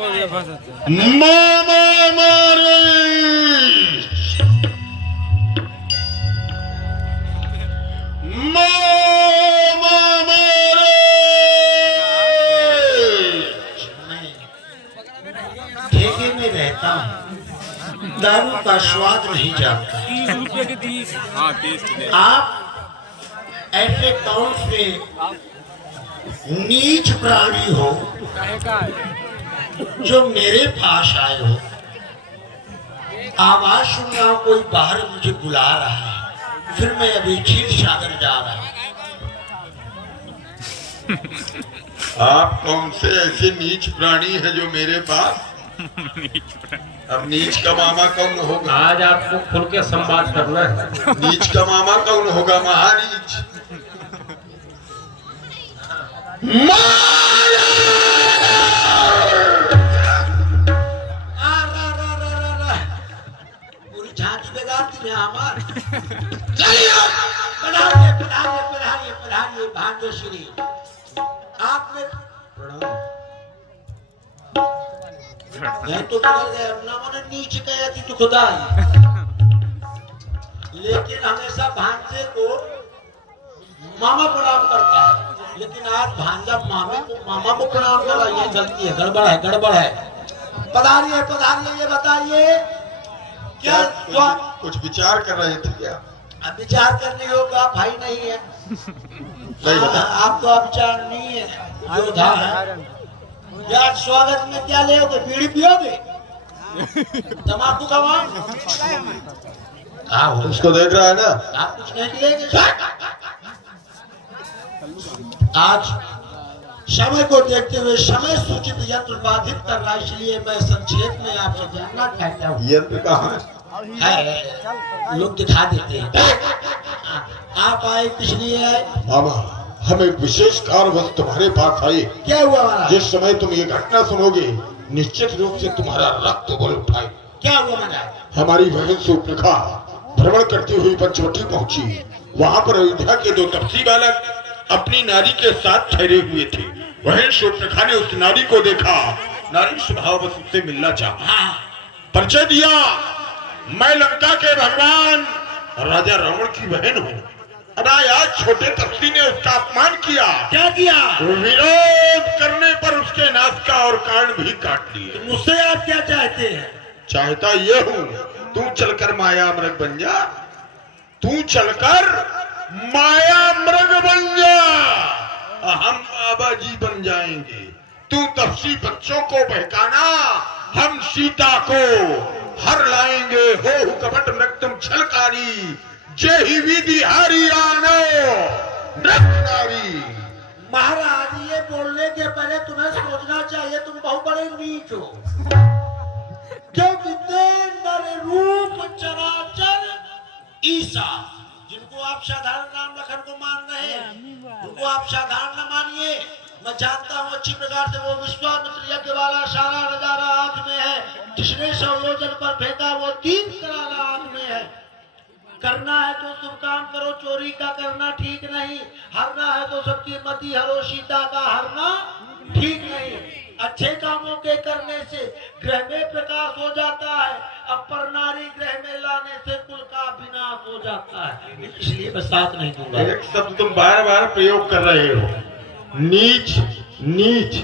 मामा मारे मामा मारे ठेके में रहता हूँ, दारू का स्वाद नहीं जानता। आप ऐसे कौन से नीच प्राणी हो जो मेरे पास आए हो? आवाज सुन रहा हूं कोई बाहर मुझे बुला रहा है, फिर मैं अभी क्षीर सागर जा रहा हूं। आप कौन से ऐसे नीच प्राणी है जो मेरे पास? अब नीच का मामा कौन होगा? आज आपको खुल के संवाद करना है। नीच का मामा कौन होगा? महानीच। पूरी झांकी बेगाती है हमार। चलिए पधारिए पधारिए पधारिए पधारिए भाग्यश्री। आपने मैं तो बदल गया, अपना मन नीच गया थी तो खुदाई, लेकिन हमेशा भांजे को मामा प्रणाम करता है, लेकिन आज भांजा मामा को प्रणाम कर रहा है। ये गलती है, गड़बड़ है, गड़बड़ है। पधारिए पधारिए, ये बताइए क्या कुछ विचार कर रहे थे क्या? अब विचार करने योग्य भाई नहीं है। आपका विचार नहीं है, योद्धा है। यार स्वागत में क्या लेोगे? बीड़ी पियोगे? तम्बाकू का मांग? उसको देख रहा है ना? आप कुछ नहीं लेंगे। आज समय को देखते हुए समय सूचित यंत्र बाधित कर रहा है, इसलिए मैं संक्षेप में आपसे जानना चाहता हूँ। यंत्र कहाँ है? लोग दिखा देते हैं। आप आए किस लिए आए? मामा, हमें विशेष कार्यवश तुम्हारे पास आए। क्या हुआ महाराज? जिस समय तुम ये घटना सुनोगे, निश्चित रूप से तुम्हारा रक्त बोल उठाए। क्या हुआ महाराज? हमारी बहन शूर्पणखा भ्रमण करती हुई पंचवटी पहुंची। वहां पर अयोध्या के दो तपसी बालक अपनी नारी के साथ ठहरे हुए थे। बहन शूर्पणखा ने उस नारी को देखा, नारी स्वभाव बस उससे मिलना चाहा, परिचय दिया, मैं लंका के भगवान राजा रावण की बहन हूँ। अनायास छोटे तपसी ने उसका अपमान किया। क्या किया? विरोध करने पर उसके नाक का और कान भी काट लिए। मुझसे आप क्या चाहते हैं? चाहता ये हूँ, तू चलकर माया मृग बन जा, तू चलकर माया मृग बन जा, हम बाबा जी बन जाएंगे। तू तपसी बच्चों को बहकाना, हम सीता को हर लाएंगे। हो कपट मृग तुम छलकारी, जय विधि हरियाणा नारी। महाराज, ये बोलने के पहले तुम्हें सोचना चाहिए, तुम बहुत बड़े नीच हो। क्योंकि नर रूप चराचर ईसा, जिनको आप साधारण नाम लखन को मान रहे हैं, उनको आप साधारण न मानिए। मैं जानता हूँ अच्छी प्रकार से वो विश्वामित्र यज्ञ वाला सारा नजारा आंख में है। जिसने संयोजन पर फेंका वो 3 करारा आंख में है। करना है तो शुभ काम करो, चोरी का करना ठीक नहीं। हरना है तो सबकी मति हरो, सीता का हरना ठीक नहीं। अच्छे कामों के करने से ग्रह में प्रकाश हो जाता है, अपर नारी ग्रह में लाने से कुल का विनाश हो जाता है। इसलिए मैं साथ नहीं दूंगा। एक शब्द तुम बार बार प्रयोग कर रहे हो, नीच नीच।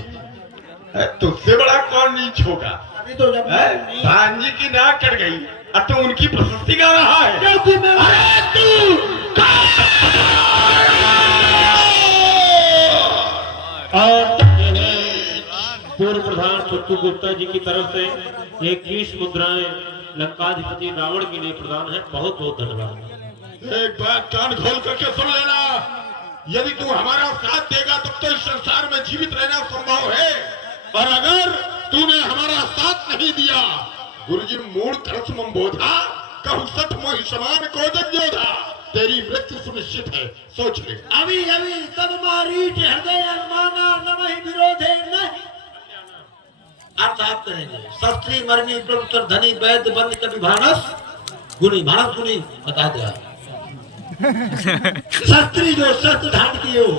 तुझसे बड़ा कौन नीच होगा? अभी तो जब भांजी की नाक कट गई, अब तो उनकी प्रशस्ति गा रहा है। क्योंकि मैं पूर्व प्रधान सुट्टू गुप्ता जी की तरफ से 21 मुद्राएं लंकाधिपति रावण के लिए प्रदान है। बहुत बहुत धन्यवाद। एक बात कान खोल करके सुन लेना, यदि तू हमारा साथ देगा तब तो इस संसार में जीवित रहना संभव है, और अगर तूने हमारा साथ नहीं दिया, गुरुजी मूढ़ धर्म बोधा कहु सठ मोहि समान को योधा, तेरी मृत्यु सुनिश्चित है, सोच ले। अभी अभी सब मारी हृदय अनुमाना नमहि विरोधे नहीं। अर्थ आप करेंगे शस्त्री मर्मी प्रभुतर धनी वैद्य बंद कवि भानस गुणी, भानस गुणी बता दिया। शस्त्री जो शस्त्र धारण किए हो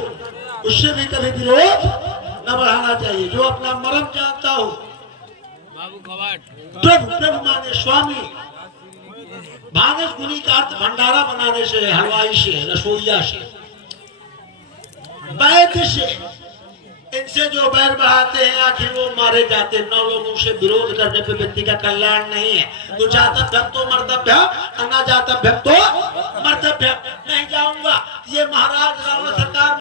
उससे भी कभी विरोध न बढ़ाना चाहिए। जो अपना मर्म जानता हो प्रभु प्रभु माने स्वामी, भानस गुनी का अर्थ भंडारा बनाने से, हलवाई से, रसोईया से, वैद्य से, इनसे जो बैर बढ़ाते हैं आखिर वो मारे जाते हैं। 9 लोगों से विरोध करने पे व्यक्ति का कल्याण नहीं है। तो जातव्यम तो मर्तव्य, अन्ना जातव्यम तो मर्तव्य। नहीं जाऊंगा, ये महाराज रावण सरकार